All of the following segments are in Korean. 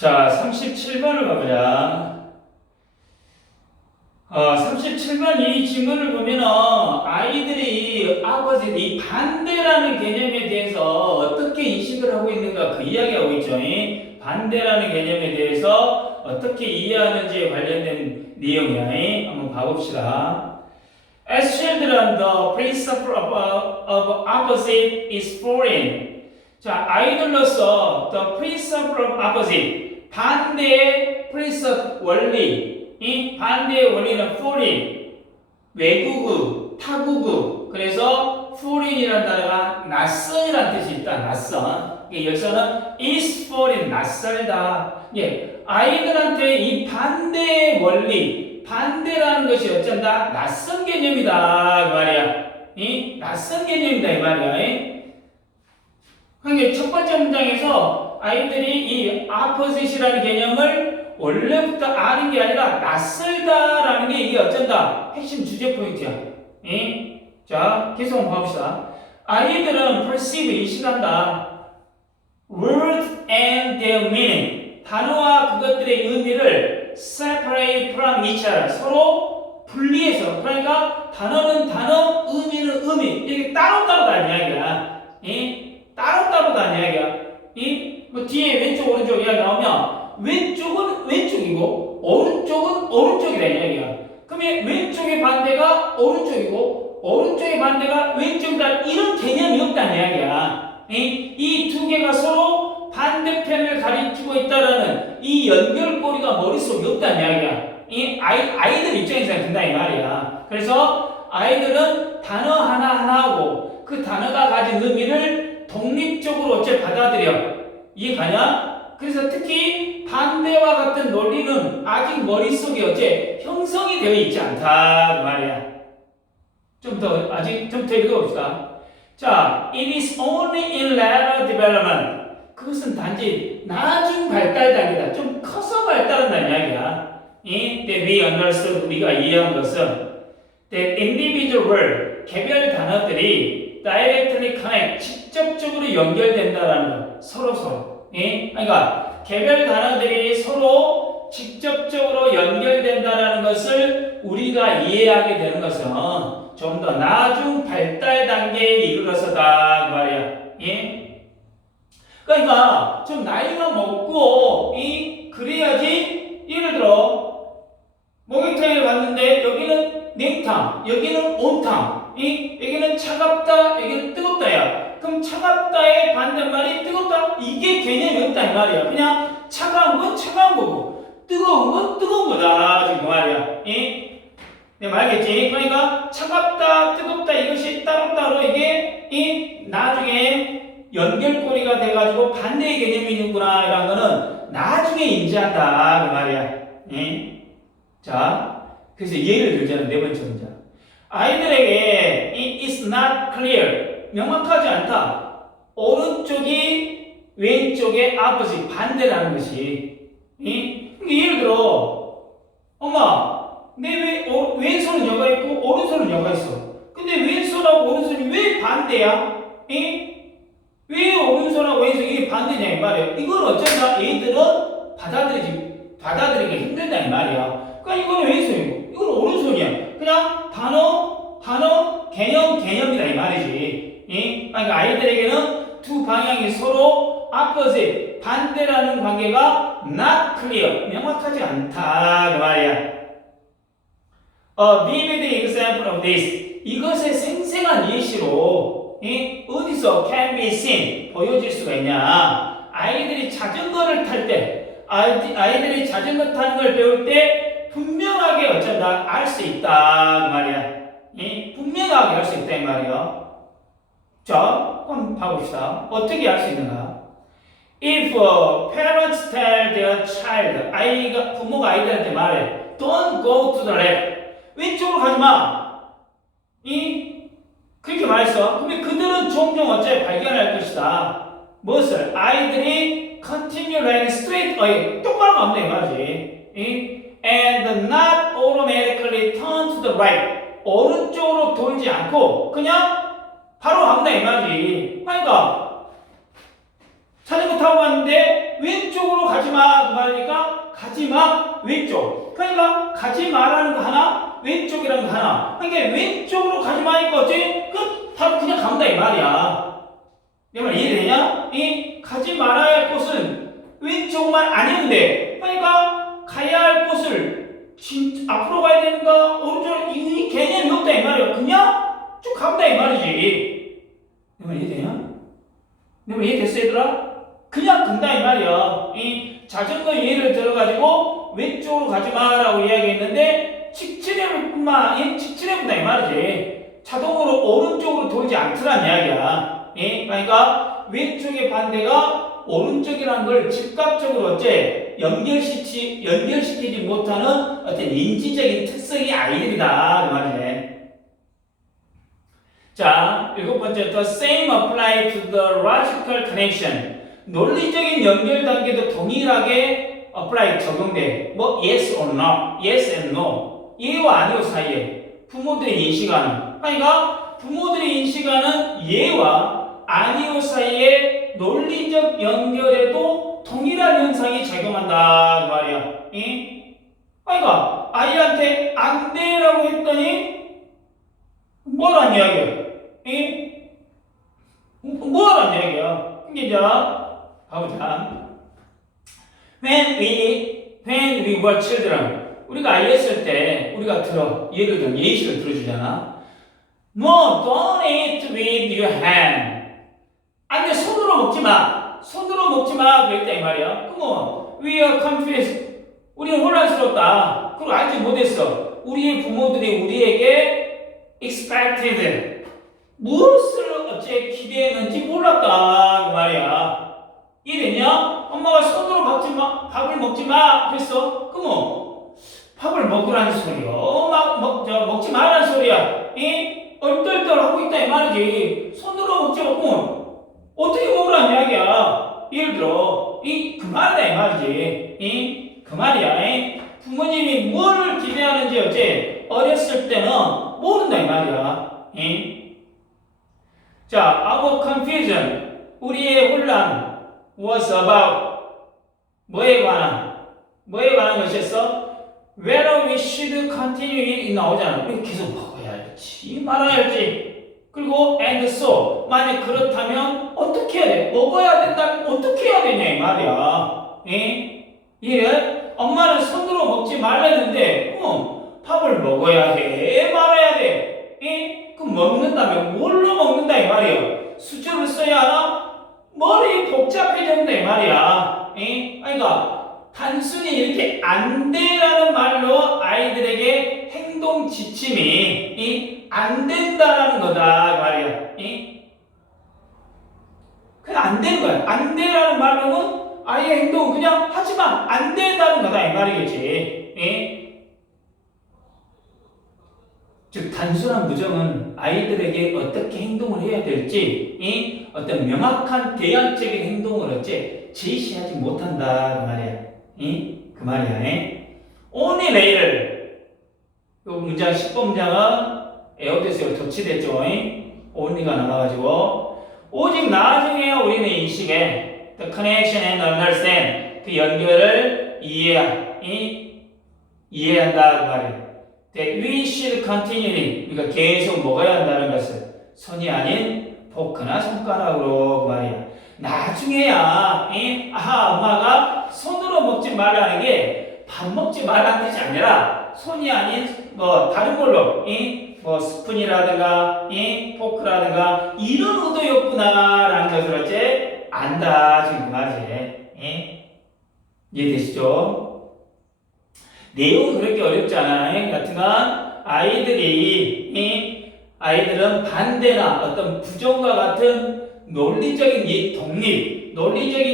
자, 37번을 봐보자. 37번 이 질문을 보면은 아이들이 opposite, 이 반대라는 개념에 대해서 어떻게 인식을 하고 있는가 그 이야기하고 있죠. 이 반대라는 개념에 대해서 어떻게 이해하는지에 관련된 내용이야. 한번 봐봅시다. As children, the principle of opposite is foreign. 자, 아이들로서 the principle of opposite, 반대의 principle, 원리, 이 반대의 원리는 foreign, 외국어, 타국어. 그래서 foreign이라는 단어가 낯선이라는 뜻이 있다. 낯선. 여기서는 is foreign, 낯설다. 예, 아이들한테 이 반대의 원리, 반대라는 것이 어쩐다? 낯선 개념이다. 그 말이야. 이 낯선 개념이다. 이 말이야. 그러니까 첫 번째 문장에서 아이들이 이 opposite이라는 개념을 원래부터 아는 게 아니라 낯설다라는 게 이게 어쩐다? 핵심 주제 포인트야. 자, 계속 한번 봐봅시다. 아이들은 perceive, 인식한다. Words and their meaning, 단어와 그것들의 의미를 separate from each other, 서로 분리해서, 그러니까 단어는 단어, 의미는 의미, 이렇게 따로따로다 이야기야. 따로따로다 이야기야. 뭐 뒤에 왼쪽 오른쪽 이야기 나오면 왼쪽은 왼쪽이고 오른쪽은 오른쪽이다 이야기야. 그러면 왼쪽의 반대가 오른쪽이고 오른쪽의 반대가 왼쪽이다, 이런 개념이 없다는 이야기야. 이 두 개가 서로 반대편을 가리키고 있다라는 이 연결고리가 머릿속에 없다는 이야기야. 아이들 입장에서 든다 이 말이야. 그래서 아이들은 단어 하나하나하고 그 단어가 가진 의미를 독립적으로 어째 받아들여. 이해가냐? 그래서 특히 반대와 같은 논리는 아직 머릿속에 어째 형성이 되어 있지 않다 그 말이야. 좀 더 읽어봅시다. 자, it is only in later development. 그것은 단지 나중 발달 단계다. 좀 커서 발달한다는 이야기야. that we understood, 우리가 이해한 것은 that individual word, 개별 단어들이 directly connect, 직접적으로 연결된다라는 거. 서로. 그러니까 개별 단어들이 서로 직접적으로 연결된다라는 것을 우리가 이해하게 되는 것은 좀 더 나중 발달 단계에 이르러서다 그 말이야. 그러니까 좀 나이가 먹고 그래야지, 예를 들어 목욕탕에 갔는데 여기는 냉탕, 여기는 온탕, 여기는 차갑다, 여기는 뜨겁다야. 그럼 차갑다의 반대말이 뜨겁다, 이게 개념이 없다 이 말이야. 그냥 차가운 건 차가운 거고 뜨거운 건 뜨거운 거다 지금 그 말이야. 내가 말겠지? 그러니까 차갑다, 뜨겁다 이것이 따로따로 이게 나중에 연결고리가 돼가지고 반대의 개념이 있는구나 이런 거는 나중에 인지한다 그 말이야. 자, 그래서 예를 들자면 네 번째 문장. 아이들에게 it is not clear, 명확하지 않다. 오른쪽이 왼쪽의 opposite, 반대라는 것이. 예를 들어, 엄마, 내 왼손은 여가 있고 오른손은 여가 있어. 근데 왼손하고 오른손이 왜 반대야? 왜 오른손하고 왼손이 이게 반대냐 이 말이야. 이건 어쩐다? 얘들은 받아들이기가 힘들다 이 말이야. 그러니까 이거는 왼손이고 이건 오른손이야. 그냥 단어, 개념이다 이 말이지. 그러니까 아이들에게는 두 방향이 서로 opposite, 반대라는 관계가 not clear, 명확하지 않다 그 말이야. A vivid example of this, 이것의 생생한 예시로 어디서 can be seen, 보여질 수가 있냐. 아이들이 자전거를 탈 때, 아이들이 자전거 타는 걸 배울 때 분명하게 어쩐다? 알 수 있다 그 말이야. 분명하게 알 수 있다 이 말이야. 자, 한번 봐봅시다. 어떻게 알 수 있는가? If parents tell their child, 부모가 아이들한테 말해, don't go to the left, 왼쪽으로 가지 마. 그렇게 말했어. 그러면 그들은 종종 어째 발견할 것이다. 무엇을? 아이들이 continue line straight, 똑바로 가면 돼 말이지. And not automatically turn to the right, 오른쪽으로 돌지 않고 그냥 바로 간다 이 말이지. 그러니까 자전거 자전거 타고 왔는데 왼쪽으로 가지마 그 말이니까 가지마 왼쪽. 그러니까 가지마라는 거 하나, 왼쪽이라는 거 하나. 그러니까 왼쪽으로 가지마니까 어째? 바로 그냥 간다 이 말이야. 내 말 이해되냐? 이 가지 말아야 할 곳은 왼쪽만 아니는데, 그러니까 가야 할 곳을 앞으로 가야 되는가 오른쪽 이 개념이 없다 이 말이야. 그냥 쭉 간다 이 말이지. 내 말 이해되냐? 내 말 이해됐어 얘들아? 그냥 간다 이 말이야. 이 자전거 예를 들어가지고 왼쪽으로 가지 마라고 이야기했는데 직진해본다 이 말이지. 자동으로 오른쪽으로 돌지 않더란 이야기야. 예? 그러니까 왼쪽의 반대가 오른쪽이라는 걸 즉각적으로 어째 연결시키지 못하는 어떤 인지적인 특성이 아이들이다 그 말이네. 자, 7번째, the same apply to the logical connection. 논리적인 연결 단계도 동일하게 apply 적용돼. 뭐 yes or no, yes and no, 예와 아니오 사이에 부모들이 인식하는. 그러니까 부모들이 인식하는 예와 아니오 사이에 논리적 연결에도 동일한 현상이 작용한다 그 말이야. 응? 그러니까 아이한테 안 돼라고 했더니 뭐란 이야기야? 응? 뭐란 이야기야? 이제 가보자. When we were children, 우리가 아이였을 때 우리가 예를 들어 예시를 들어주잖아. No, don't eat with your hand. 아니 손으로 먹지 마. 손으로 먹지 마. 그랬다 이 말이야. 그럼 we are confused. 우리는 혼란스럽다. 그리고 알지 못했어. 우리의 부모들이 우리에게 expected 무엇을 어째 기대했는지 몰랐다 그 말이야. 이해됐냐? 엄마가 손으로 밥을 먹지 마 그랬어. 그럼 밥을 먹으라는 소리야. 먹지 말라는 소리야. 얼떨떨하고 있다 이 말이지. 손으로 먹지 말고 어떻게 먹으라는 이야기야. 예를 들어 그 말이다 이 말이지. 그 말이야. 부모님이 뭐를 기대하는지 어째 어렸을 때는 모른다 이 말이야. 자, our confusion, 우리의 혼란 was about 뭐에 관한 것이었어? Whether we should continue it 나오잖아. 우리 계속 먹어야 할지 말아야 할지. 그리고 and so 만약 그렇다면 어떻게 해야 돼? 먹어야 된다면 어떻게 해야 되냐 이 말이야. 예? 엄마는 손으로 먹지 말랬는데 밥을 먹어야 해 말아야 돼. 그럼 먹는다면 뭘로 먹는다 이 말이야. 수저를 써야 하나? 머리 복잡해진다 이 말이야. 그러니까 단순히 이렇게 안 돼라는 말로 아이들에게 행동 지침이 안 된다라는 거다 그 말이야. 그냥 안 되는 거야. 안 돼라는 말로는 아이의 행동은 그냥 하지만 안 된다는 거다 이 말이겠지. 즉 단순한 부정은 아이들에게 어떻게 행동을 해야 될지 어떤 명확한 대안적인 행동을 어째 제시하지 못한다 그 말이야. 그 말이야. Only later 이 문장 10번 문장은 에어데스가 도치됐죠. only가 나와가지고 오직 나중에 우리는 인식해 the connection and understand 그 연결을 이해한다 그 말이야. That we should continually 우리가 계속 먹어야 한다는 것을 손이 아닌 포크나 손가락으로 그 말이야. 나중에야 엄마가 손으로 먹지 말라는 게 밥 먹지 말라는 뜻이 아니라 손이 아닌 다른 걸로 뭐 스푼이라든가 포크라든가 이런 의도였구나라는 것을 어째 안다 지금 그 말이지. 이해되시죠? 내용은 그렇게 어렵지 않아요. 여튼간 아이들은 반대나 어떤 부정과 같은 논리적인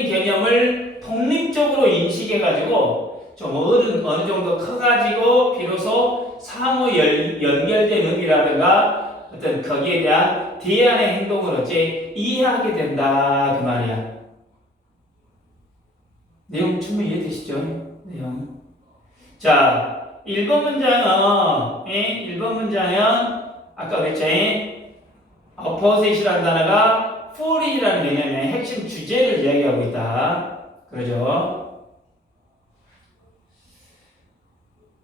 개념을 독립적으로 인식해가지고 좀 어느 정도 커가지고 비로소 상호 연결된 의미라든가 어떤 거기에 대한 대안의 행동을 어째 이해하게 된다 그 말이야. 내용 충분히 이해되시죠? 내용. 자, 1번 문장은 아까 그랬죠? opposite이라는 단어가 for이라는 개념의 핵심 주제를 이야기하고 있다. 그러죠?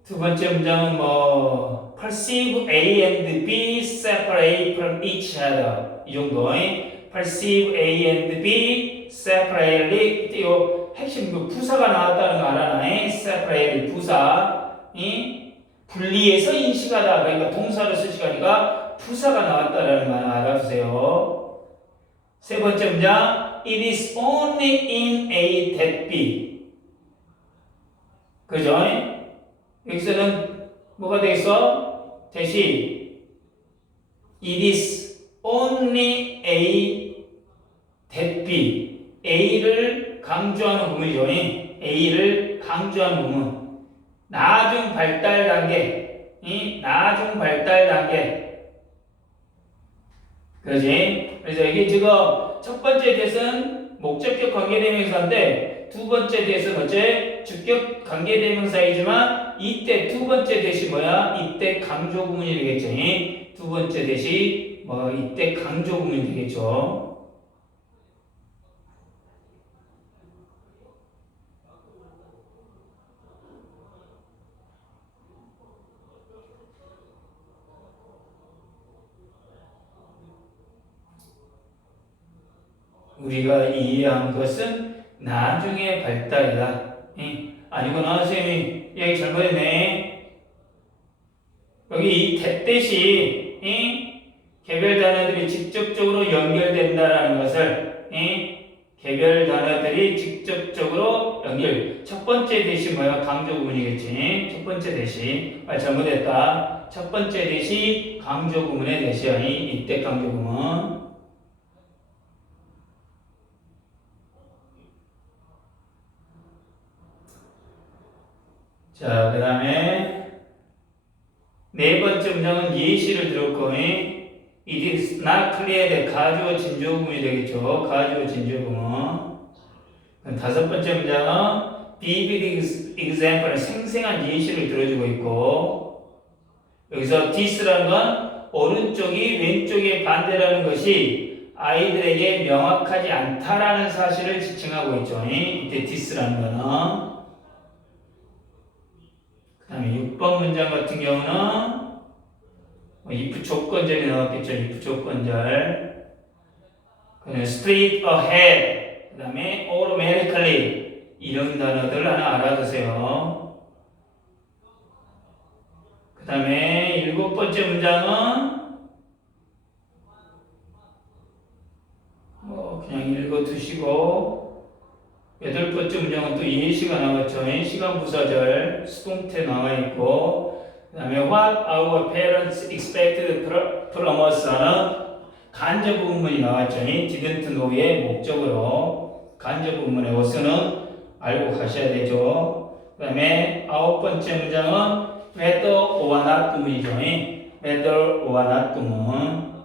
두 번째 문장은 뭐 perceive A and B separate from each other 이 정도의 perceive A and B separately 이 핵심 그 부사가 나왔다는 거 알아나요? separate 부사이 분리해서 인식하다 그러니까 동사를 쓰시니까 부사가 나왔다라는 말 알아두세요. 세 번째 문장 It is only in A that B 그죠? 여기서는 뭐가 되겠어? 대신 It is only A that B A를 강조하는 부분이죠. A를 강조하는 부분 나중 발달 단계 이 나중 발달 단계 그러지? 그래서 이게 지금 첫 번째 대선 목적격 관계대명사인데 두 번째 대선 어째 주격 관계대명사이지만 이때 두 번째 대시 뭐야? 이때 강조 구문이 되겠죠. 두 번째 대시 뭐 이때 강조 구문이 되겠죠. 우리가 이해한 것은 나중에 발달이다. 아니구나 선생님이 이야기 잘못했네. 여기 이 대댓이 개별 단어들이 직접적으로 연결된다라는 것을 개별 단어들이 직접적으로 연결. 첫 번째 대시 뭐야? 강조 구문이겠지. 첫 번째 대시. 잘못했다. 첫 번째 대시 강조 구문의 대시야. 이때 강조 구문. 자, 그 다음에 네 번째 문장은 예시를 들었고 It is not clear 가주어 진주어구문이 되겠죠. 가주어 진주어구문. 다섯 번째 문장은 vivid example 생생한 예시를 들어주고 있고 여기서 this라는 건 오른쪽이 왼쪽의 반대라는 것이 아이들에게 명확하지 않다라는 사실을 지칭하고 있죠. 이때 this라는 거는 그 다음에 6번 문장 같은 경우는 if 조건절이 나왔겠죠. if 조건절. straight ahead. 그 다음에 automatically. 이런 단어들 하나 알아두세요. 그 다음에 7번째 문장은 그냥 읽어두시고 8번째 문장은 또 예시가 나왔죠. 시간 부사절 수동태 나와있고 그 다음에 what our parents expected from us 하는 간접 부분이 나왔죠. didn't know의 목적으로 간접 부분의 was는 알고 가셔야 되죠. 그 다음에 9번째 문장은 whether or not 부분이죠. whether or not 부분.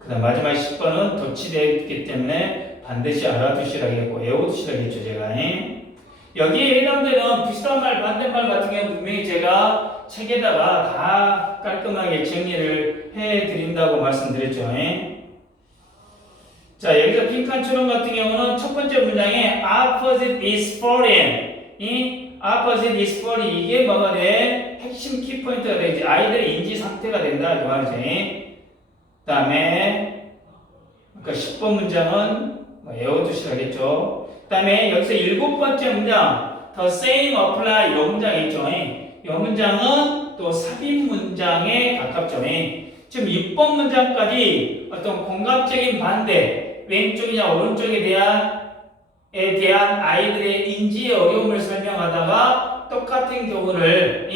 그 다음 마지막 10번은 도치되어 있기 때문에 반드시 알아두시라겠고 외워두시라겠죠. 제가 여기에 해당되는 비슷한 말 반대말 같은 경우는 분명히 제가 책에다가 다 깔끔하게 정리를 해드린다고 말씀드렸죠. 자 여기서 핑크한 추론 같은 경우는 첫 번째 문장에 opposite is foreign 이 opposite is foreign 이게 뭐가 돼? 핵심 키포인트가 되지 아이들의 인지 상태가 된다 그 말이죠. 그 다음에 그러니까 10번 문장은 외워두시라겠죠. 그 다음에 여기서 7번째 문장 the same apply 이 문장이 있죠. 이 문장은 또 삽입 문장에 가깝죠. 지금 6번 문장까지 어떤 공감적인 반대 왼쪽이냐 오른쪽에 대한 아이들의 인지의 어려움을 설명하다가 똑같은 경우를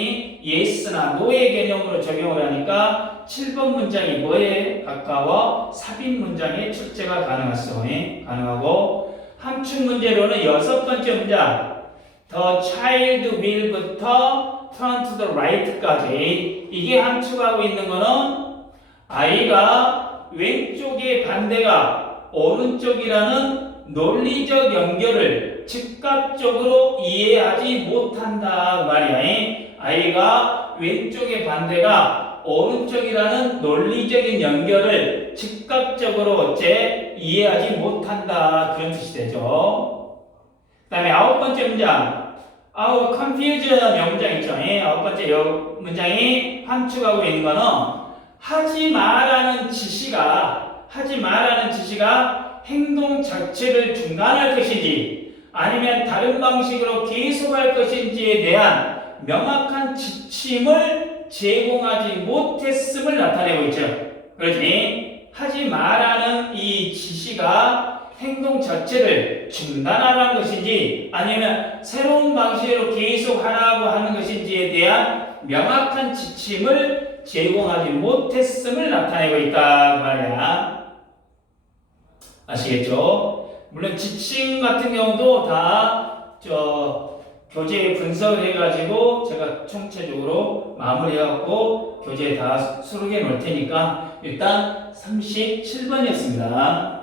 yes나 no의 개념으로 적용을 하니까 7번 문장이 뭐에 가까워? 삽입 문장의 출제가 가능하고 함축 문제로는 6번째 문장 The child will부터 turn to the right까지 이게 함축하고 있는 거는 아이가 왼쪽의 반대가 오른쪽이라는 논리적 연결을 즉각적으로 이해하지 못한다 말이야. 아이가 왼쪽의 반대가 오른쪽이라는 논리적인 연결을 즉각적으로 어째 이해하지 못한다. 그런 뜻이 되죠. 그 다음에 아홉 번째 문장. Our confused 명장 있죠. 아홉 번째 문장이 함축하고 있는 거는 하지 마라는 지시가 행동 자체를 중단할 것인지 아니면 다른 방식으로 계속할 것인지에 대한 명확한 지침을 제공하지 못했음을 나타내고 있죠. 그러지 하지 마라는 이 지시가 행동 자체를 중단하라는 것인지 아니면 새로운 방식으로 계속하라고 하는 것인지에 대한 명확한 지침을 제공하지 못했음을 나타내고 있다 그 말이야. 아시겠죠? 물론 지침 같은 경우도 다 교재에 분석을 해가지고 제가 총체적으로 마무리해갖고 교재에 다 수록해 놓을 테니까 일단 37번이었습니다.